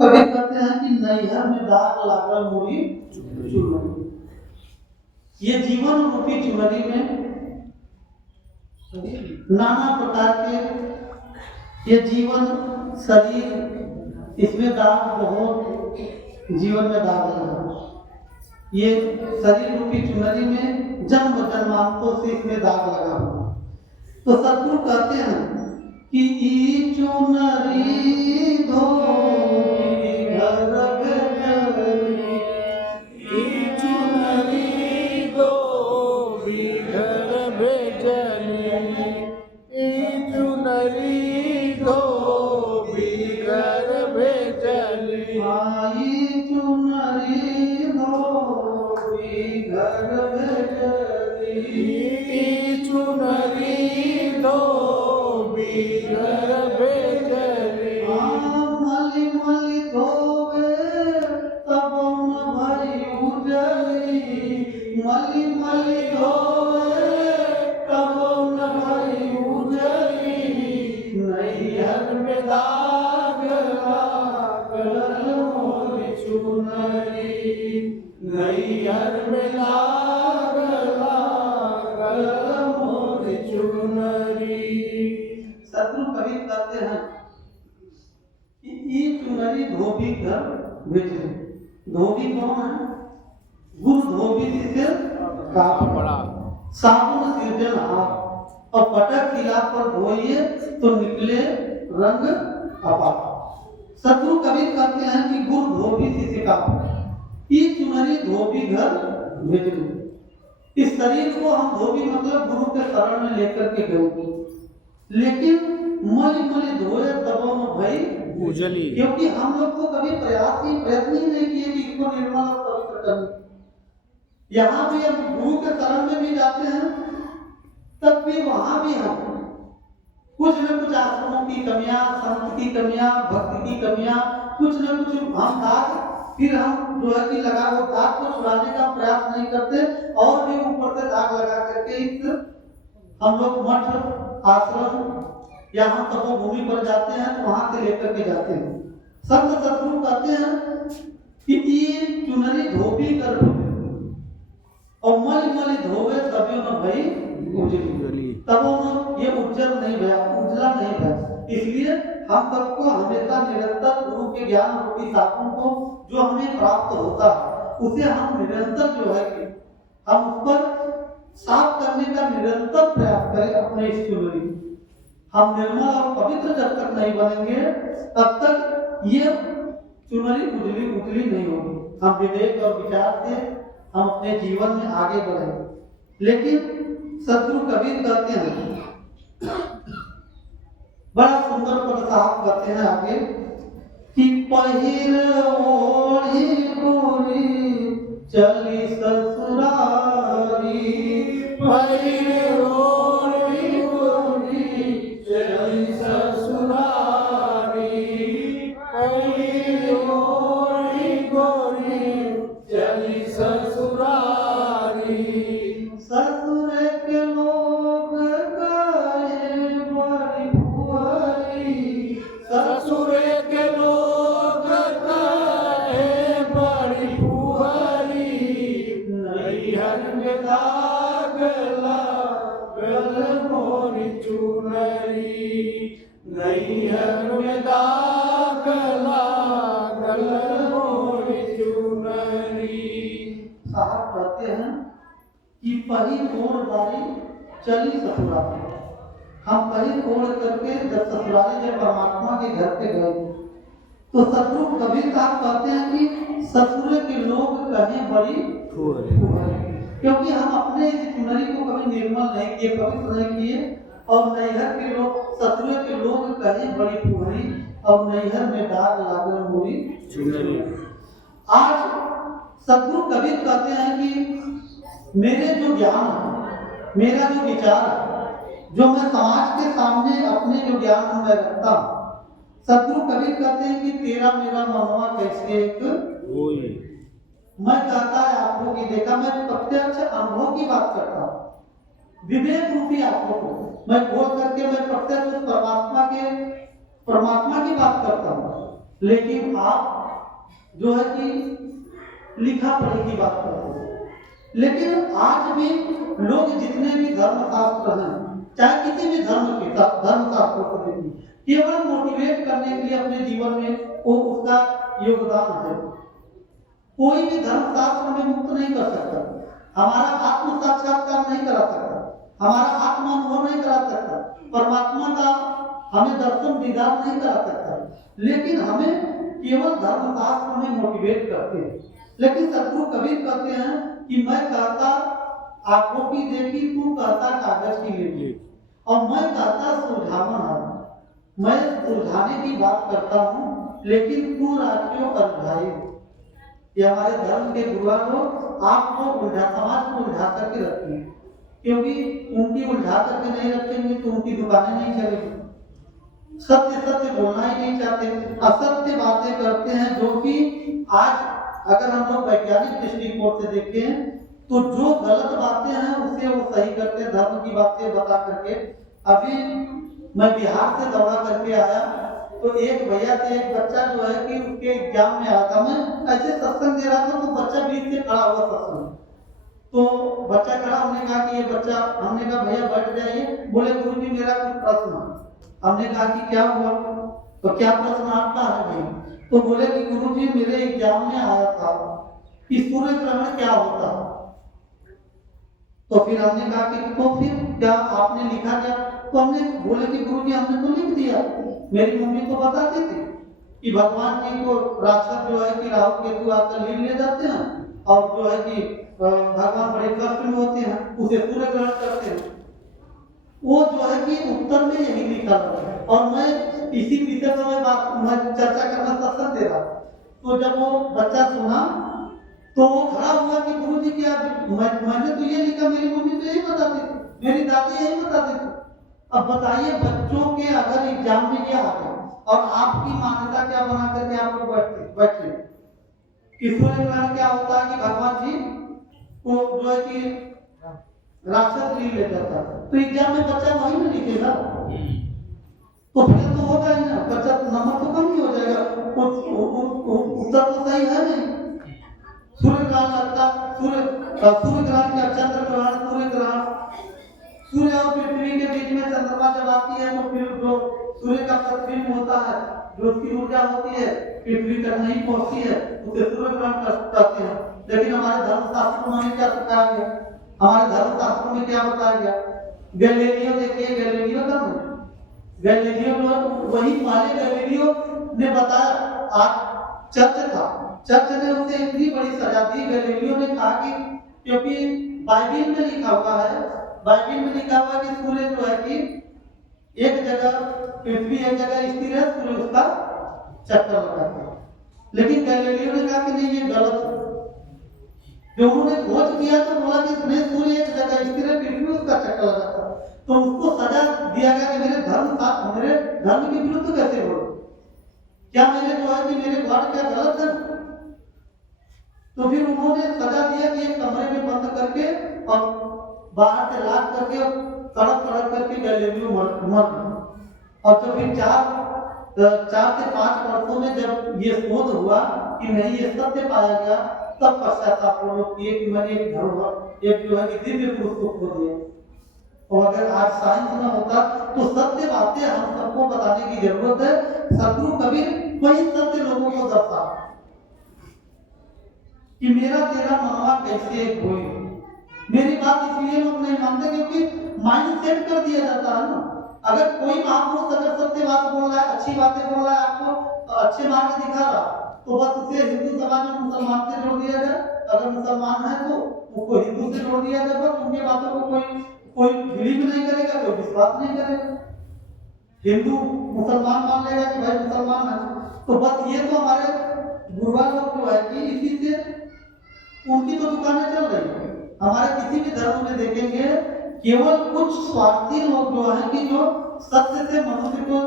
कभी कहते हैं कि नैहर में दाग लागल मोरी चुनरी। ये जीवन रूपी चुनरी में नाना प्रकार के ये जीवन शरीर इसमें दाग बहुत जीवन में दाग लगा। ये शरीर रूपी चुनरी में जन्म जन्मांतों से इसमें दाग लगा हुआ। तो सतगुरु कहते हैं कि ई चुनरी धोबी घर भेजली, ई चुनरी धोबी घर भेजली, ई चुनरी धोबी घर भेजली, आई चुनरी धोबी घर भेजली, ई चुनरी धोबी घर भेजली। मली मली धोवे तब न भई उजली, मली मली धोवे तब न भई उजली, नैहर में दाग लागल मोरी चुनरी, नैहर में दाग लागल मोरी चुनरी। सतगुरु कबीर कहते हैं कि ई चुनरी धोबी घर भेजे। धोबी कौन है? गुरु धोबी जिसे कापड़ा, साबुन सिरजन हाथ और पटक किला पर धोइए तो निकले रंग अपार। सतगुरु कबीर कहते हैं कि गुरु धोबी जिसे कापड़ा, ई चुनरी धोबी घर भेजे। इस शरीर को हम धोबी मतलब गुरु के शरण में लेकर के गए, लेकिन मली मली धोए तबों में भई उजली, क्योंकि हम लोग को कभी प्रयत्न ही नहीं किए कि इसको निर्मल और पवित्र करने। यहाँ भी हम गुरु के शरण में भी जाते हैं, तब भी वहां भी हम कुछ न कुछ आश्रमों की कमियां, संत की कमियां, भक्ति की कमियां, कुछ न कुछ हम दाग फिर हम जो है कि लगा वो दाग को छुड़ाने का प्रयास नहीं करते और भी ऊपर से दाग लगा करके इस हम लोग मठ आश्रम या हम तपोभूमि पर जाते हैं तो वहां से लेकर के जाते हैं। संत सतगुरु कहते हैं कि ये चुनरी धोबी कर और मल मल धोवे तभी न भई उजली, तब ये उज्जल नहीं भया, उजला नहीं भया। इसलिए हम सबको हमेशा निरंतर गुरु के ज्ञान रूपी साधन को जो हमें प्राप्त होता है उसे हम निरंतर जो है कि हम उस पर साफ करने का निरंतर प्रयास करें। अपने इस चुनरी हम निर्मल और पवित्र जब तक नहीं बनेंगे तब तक ये चुनरी उजली नहीं होगी। हम विवेक और विचार से हम अपने जीवन में आगे बढ़ेंगे। लेकिन सतगुरु कबीर कहते हैं, बड़ा सुंदर पद साहब कहते हैं आगे कि पहिर ओढ़ी गोरी चली ससुरारी, पहिर ओढ़ी गोरी चली ससुरारी, पहिर ओढ़ी गोरी चली ससुरारी। ससुर के लोग कहे बड़ी भुआरी, ससुर के लोग कहे बड़ी भुआरी, नैहर में दाग लागल मोरी चुनरी, नैहर में दाग लागल मोरी चुनरी। साहब कहते हैं कि पहिर ओढ़ बारी चली ससुरारी। हम पहिर ओढ़ करके जब ससुरारी जब परमात्मा के घर पे गए तो सतगुरु कबीर साहब कहते हैं कि ससुर के लोग कहें बड़ी फुहरी, क्योंकि हम अपने इस चुनरी को कभी निर्मल नहीं किए, पवित्र नहीं किए और नैहर के लोग, ससुर के लोग कहें बड़ी फुहरी और नैहर में दाग लागल मोरी चुनरी। आज सतगुरु कबीर कहते हैं कि मेरे जो ज्ञान है, मेरा जो विचार है, जो मैं समाज के सामने अपने जो ज्ञान में रखता हूँ, सतगुरु कबीर कहते हैं कि तेरा मेरा मनवा कैसे एक होई। मैं कहता है आपको कि देखा मैं प्रत्यक्ष अनुभव की बात करता हूँ, विवेक रूपी आंखों को मैं खोल करके मैं प्रत्यक्ष परमात्मा की बात करता हूँ। लेकिन आप जो है कि लिखा पढ़ी की बात करते हैं। लेकिन आज भी लोग जितने भी धर्मशास्त्र हैं, चाहे किसी भी धर्म के धर्मशास्त्र को देखिए, केवल मोटिवेट करने के लिए अपने जीवन में वो उसका योगदान है। कोई भी धर्मशास्त्र हमें मुक्त नहीं कर सकता, हमारा आत्म साक्षात्कार नहीं करा सकता, हमारा आत्म अनुभव नहीं करा सकता, परमात्मा का हमें दर्शन दीदार नहीं करा सकता। लेकिन हमें केवल धर्मशास्त्र हमें मोटिवेट करते हैं। लेकिन सतगुरु कबीर कहते हैं कि मैं कहता आंखों की देखी, तू कहता कागज की लेगी, और मैं कहता सुलझावन है, मैं सुलझाने की बात करता हूँ, लेकिन तू राखियों अरुझाई। ये हमारे धर्म के गुरुआ लोग आपको उल्झा, समाज को उल्झा करके रखते हैं, क्योंकि उनकी उल्झा करके नहीं रखेंगे तो उनकी दुकानें नहीं चलेगी। सत्य सत्य बोलना ही नहीं चाहते, असत्य बातें करते हैं, जो कि आज अगर हम लोग वैज्ञानिक दृष्टिकोण से देखें तो जो गलत बातें हैं उसे वो सही करते हैं, धर्म की बातें बता करके। अभी मैं बिहार से दौड़ा करके आया तो एक भैया थे, एक बच्चा जो है कि उसके एग्जाम में आया था, मैं ऐसे सत्संग दे रहा था तो बच्चा बीच से खड़ा हुआ सत्संग, तो बच्चा खड़ा, हमने कहा कि ये बच्चा, हमने कहा भैया बैठ जाइए, बोले गुरुजी मेरा कुछ प्रश्न। हमने कहा कि क्या हुआ, तो क्या प्रश्न आपका है भाई? तो बोले कि गुरुजी मेरे एग्जाम में आया था कि सूर्य ग्रहण क्या होता है। तो फिर हमने कहा कि तो फिर क्या आपने लिखा क्या? तो हमने बोले कि गुरुजी हमने तो लिख दिया, मेरी मम्मी तो बताती थी कि भगवान जी को राक्षस जो है कि राहु केतु आकर लीन ले जाते हैं, और जो है कि भगवान बड़े कष्ट में होते हैं, उसे सूर्य ग्रहण करते हैं। वो जो है कि उत्तर में यही लिखा था, और मैं इसी विषय पर मैं चर्चा करना सत्संग दे रहा। तो जब वो बच्चा सुना तो वो खड़ा हुआ कि गुरुजी क्या, मैंने तो ये लिखा, मेरी मम्मी तो यही बताती थी, मेरी दादी यही बताती थी। अब बताइए बच्चों के अगर एग्जाम में ये आ गया और आपकी मान्यता क्या बना करके आप लोग बैठे कि सूर्य ग्रहण क्या होता है कि भगवान जी को जो है कि राक्षस लीन ले जाता है, तो एग्जाम में बच्चा वही में लिखेगा, तो फिर तो होगा ही ना, बच्चा नंबर तो कम ही हो जाएगा, उत्तर तो सही है नहीं। सूर्य ग्रहण लगता, सूर्य ग्रहण क्या, चंद्र ग्रहण, सूर्य ग्रहण, सूर्य और पृथ्वी के बीच में चंद्रमा जब आती है तो फिर जो सूर्य का प्रतिबिंब होता है, जो उसकी ऊर्जा होती है पृथ्वी तक नहीं पहुंचती है, उसे सूर्य ग्रहण कहते हैं। लेकिन हमारे धर्मशास्त्रों में क्या सिखाया गया, हमारे धर्मशास्त्रों में क्या बताया गया? गैलीलियो देखिए, गैलीलियो का गैलीलियो वही पहले गैलीलियो ने बताया, आज चर्च था, चर्च ने उसे इतनी बड़ी सजा दी। गैलीलियो ने कहा कि क्योंकि बाइबिल में लिखा हुआ है, बाइबिल में लिखा हुआ है कि सूर्य जो है कि एक जगह, पृथ्वी एक जगह स्थिर है, सूर्य उसका चक्कर लगाता है। लेकिन गैलीलियो ने कहा कि नहीं ये गलत है। जो उन्होंने खोज किया तो बोला कि नहीं, सूर्य एक जगह स्थिर है, पृथ्वी उसका चक्कर लगाता है, तो उसको सजा दिया गया कि मेरे धर्म के विरुद्ध कैसे बोलो, क्या मेरे जो है कि मेरे गॉड क्या गलत है? तो फिर उन्होंने सजा दिया कि एक कमरे में बंद करके और बाहर से लाद करके तड़प करके गैलीलियो मर गया। और तो फिर 4 से 5 वर्षों में जब ये शोध हुआ कि नहीं ये सत्य पाया गया, तब पश्चाताप लोग किए कि मैंने एक धरोहर, एक जो है कि दिव्य पुरुष को खो दिया। और अगर आज साइंस न होता तो सत्य बातें हम सबको बताने की जरूरत है। सतगुरु कबीर वही सत्य लोगों को दर्शा कि मेरा तेरा मनवा कैसे होए। मेरी बात इसलिए लोग नहीं मानते क्योंकि माइंड सेट कर दिया जाता है ना। अगर कोई महापुरुष अगर सत्य बात बोल रहा है, अच्छी बातें बोल रहा है, आपको अच्छे मार्ग दिखा रहा, तो बस उसे हिंदू समाज में मुसलमान से जोड़ दिया जाए। अगर मुसलमान है तो उसको हिंदू से जोड़ दिया जाए, बस उनकी बातों को कोई बिलीव नहीं करेगा, कोई विश्वास नहीं करेगा। हिंदू मुसलमान मान लेगा कि भाई मुसलमान है, तो बस ये तो हमारे गुरुआ लोग जो है कि इसी से उनकी तो दुकानें चल रही है। हमारे किसी भी धर्म में देखेंगे केवल कुछ स्वार्थी लोग जो है कि जो सत्य से मनुष्य को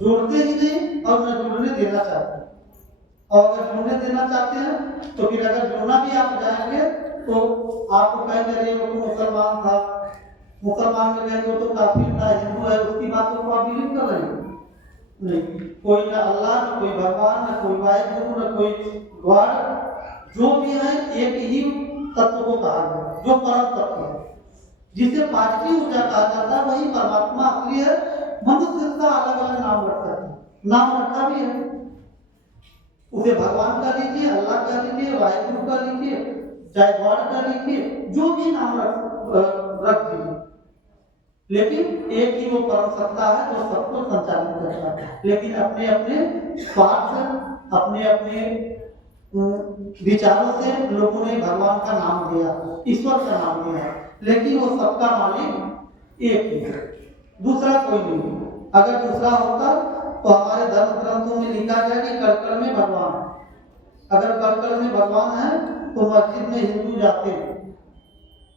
जोड़ते ही नहीं और न जुड़ने देना चाहते हैं। और अगर जुड़ने देना चाहते हैं तो फिर अगर जुड़ना भी आप जाएंगे तो आपको कहेंगे अरे वो तो मुसलमान था, मुसलमान में कहेंगे वो तो काफिर था, हिंदू है, उसकी बातों को आप बिलीव कर रहे हैं। नहीं, कोई ना अल्लाह, ना कोई भगवान, ना कोई वाहिगुरु, ना कोई गॉड, जो भी है एक ही तत्व को कहा गया, जो परम तत्व है, जिसे पॉजिटिव ऊर्जा कहा जाता है, वही परमात्मा असली है। मनुष्य इसका अलग अलग नाम रखता है, नाम रखा भी है, उसे भगवान का लीजिए, अल्लाह का लीजिए, वाहिगुरु का लीजिए, चाहे गॉड का लीजिए, जो भी नाम रख दीजिए, लेकिन एक ही वो परम सत्ता है जो सबको संचालित करता है। लेकिन अपने अपने स्वार्थ, अपने अपने विचारों से लोगों ने भगवान का नाम दिया, ईश्वर का नाम दिया, लेकिन वो सबका मालिक एक ही है, दूसरा कोई नहीं। अगर दूसरा होता तो हमारे धर्म ग्रंथों में लिखा गया कि कड़ में भगवान, अगर कड़ में भगवान है तो मस्जिद में हिंदू जाते हैं,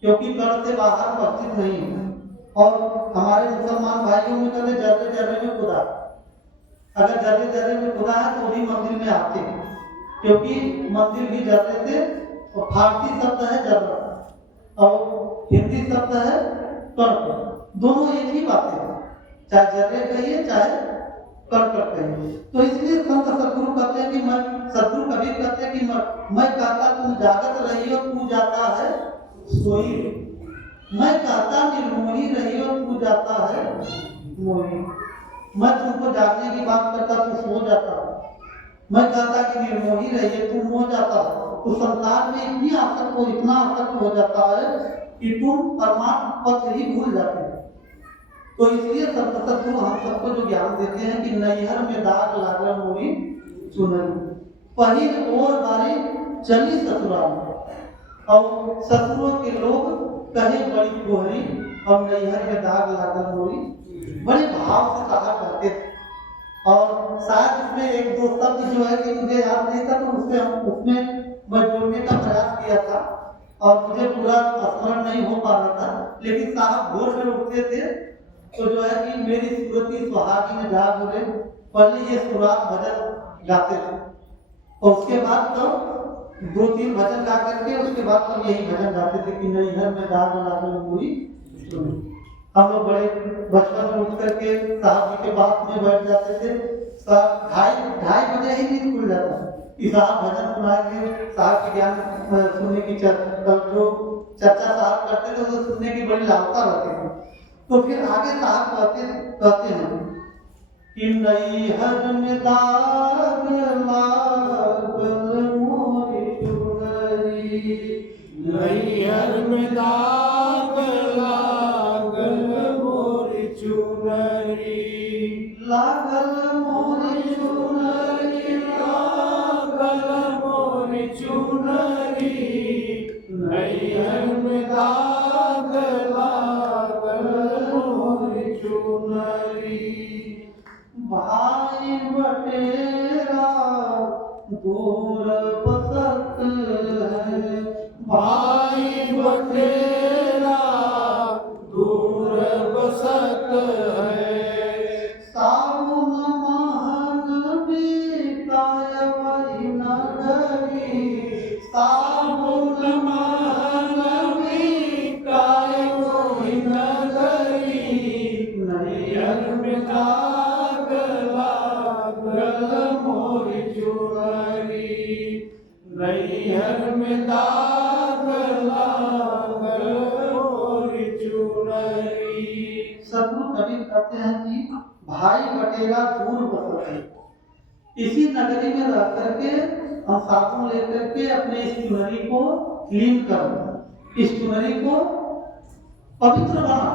क्योंकि कड़ से बाहर मस्जिद नहीं है। और हमारे मुसलमान भाइयों में कहते जर्रे जर्रे में खुदा, अगर जर्रे जर्रे में खुदा है तो भी मंदिर में आते हैं, क्योंकि मंदिर भी जर्रे से, और फारसी शब्द है जर्रा और हिंदी शब्द है कड़, दोनों एक ही बातें हैं, चाहे जर्रे कहिए चाहे कड़ कहिए। तो इसलिए संत सदगुरु कहते हैं कि मैं, सदगुरु कबीर कहते हैं कि मैं कहता तुम जागत रही हो, तू जाता है सोई, मैं कहता निर्मोही रही हो, तू जाता है मोही। मैं तुमको जागने की बात करता, तू सो जाता, मैं कहता कि निर्मोही रहिए, तू मो जाता। तो संसार में इतनी आसक्त हो, इतना आसक्त हो जाता है कि तुम परमात्मा पद ही भूल जाते हो। तो इसलिए संत सदगुरु हम सबको जो ज्ञान देते हैं कि नैहर में दाग लागल मोरी चुनरी, पहिल और बारी चली ससुराल, और ससुरों के लोग कहे बड़ी कोहरी, और नैहर में दाग लागल मोरी, बड़े भाव से कहा करते थे। और शायद इसमें एक दो शब्द जो है कि मुझे याद नहीं था, तो उसमें मैं जोड़ने का प्रयास किया था, और मुझे पूरा स्मरण नहीं हो पा रहा था। लेकिन साहब भोर में उठते थे तो जो है कि मेरी सूरती सुहागी में जाग उठे, पहले ये शुरुआत भजन गाते थे, और उसके बाद तो दो तीन भजन गा करके उसके बाद तो यही भजन गाते थे कि नैहर में दाग लागल मोरी। हम लोग बड़े बचपन में उठ करके साहब जी के पास में बैठ जाते थे, ढाई बजे ही नींद खुल जाता कि साहब भजन सुनाएंगे, साहब के ज्ञान सुनने की जो चर्चा साहब करते थे उसे सुनने की बड़ी लालसा रहती थी। तो फिर आगे साहब कहते हैं कि नैहर में दाग लागल मोरी चुनरी, नैहर में दाग लागल मोरी चुनरी, लागल मोरी चुनरी, लागल मोरी चुनरी, नैहर में दाग लागल मोरी चुनरी। भाई बटेरा दूर बसत है, भाई बटेरा दूर बसत है, सावन महन बिताय वही नगरी, साबुन महल बिकाय वही नगरी, नैहर में दाग लागल मोरी चुनरी, नैहर में दाग लागल मोरी चुनरी। सदगुरु कबीर कहते हैं कि भाई बटेरा दूर बसत है, इसी नगरी में रह करके हम साबुन लेकर के अपने इस चुनरी को क्लीन कर, इस चुनरी को पवित्र बना।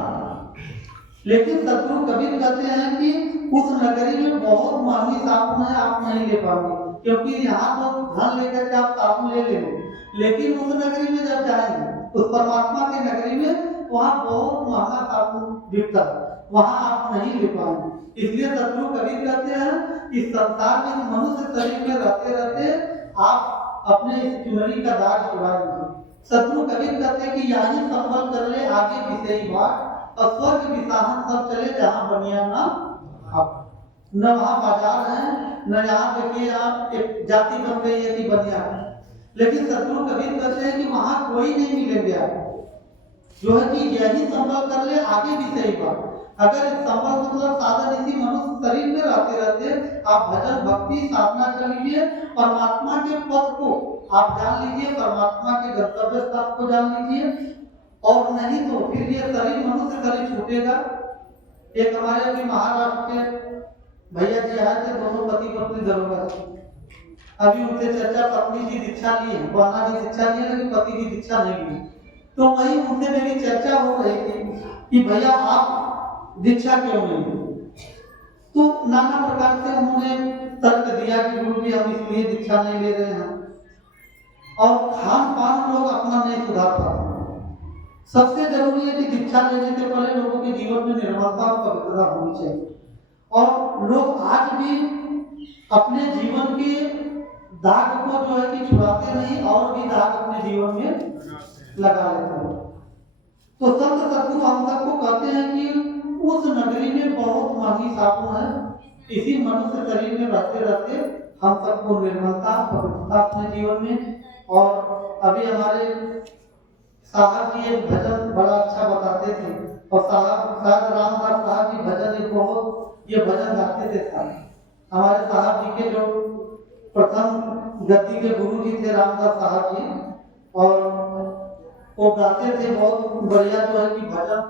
लेकिन सदगुरु कबीर कहते हैं कि उस नगरी में बहुत महंगी साबुन है, आप नहीं ले पाओगे, क्योंकि यहाँ तो धन लेकर के आप साबुन ले लेंगे, लेकिन उस नगरी में जब जाएंगे, उस परमात्मा के नगरी में, वहाँ बहुत महंगा साबुन बिकता है, वहाँ आप नहीं ले पाएंगे। इसलिए सदगुरु कबीर कहते हैं कि संसार में मनुष्य शरीर में रहते रहते आप अपने इस चुनरी का दाग छुड़ाएंगे। सदगुरु कबीर कहते हैं कि यही संभल कर ले आगे पीछे ही बाट, और स्वर्ग विसाहन सब चले जहाँ बनिया ना आप, न वहाँ बाजार है, न यहाँ देखिए आप एक जाति बन गई है कि बनिया है। लेकिन सदगुरु कबीर कहते हैं कि वहाँ कोई नहीं मिलेंगे आपको, जो है कि यही संभल कर ले, आगे भी सही बात। अगर संभल मतलब साधन इसी मनुष्य शरीर में रहते रहते आप भजन भक्ति साधना कर लीजिए, परमात्मा के पद को आप जान लीजिए, परमात्मा के गंतव्य स्थान को जान लीजिए, और नहीं तो फिर ये शरीर मनुष्य शरीर छूटेगा। एक हमारे अभी महाराष्ट्र के भैया जी आए थे, दोनों पति पत्नी दरोगा थे। अभी उनसे चर्चा, पत्नी जी दीक्षा ली है, बहना जी दीक्षा ली है, लेकिन पति जी दीक्षा नहीं ली। तो वही उनसे मेरी चर्चा हो रही थी कि भैया आप दीक्षा क्यों नहीं ली? तो नाना प्रकार से उन्होंने तर्क दिया कि गुरु जी हम इसलिए दीक्षा नहीं ले रहे हैं, और खान पान लोग अपना नहीं सुधार पाते। सबसे जरूरी है कि दीक्षा लेने से पहले लोगों के जीवन में निर्मलता और पवित्रता होनी चाहिए। और लोग आज भी अपने जीवन के दाग को जो है कि छुड़ाते नहीं, और भी दाग अपने जीवन में लगा लेते हैं। तो संत सद्गुरु हम सबको कहते हैं कि उस नगरी में बहुत महंगी साबुन है, इसी मनुष्य शरीर में रहते रहते हम सबको निर्मलता पवित्रता अपने जीवन में। और अभी हमारे साहब जी एक भजन बड़ा अच्छा बताते थे, और साहब रामदास साहब जी भजन एक बहुत ये भजन गाते थे साहब। हमारे साहब जी के जो प्रथम गति के गुरु जी थे रामदास साहब जी, और वो गाते थे बहुत बढ़िया जो है कि भजन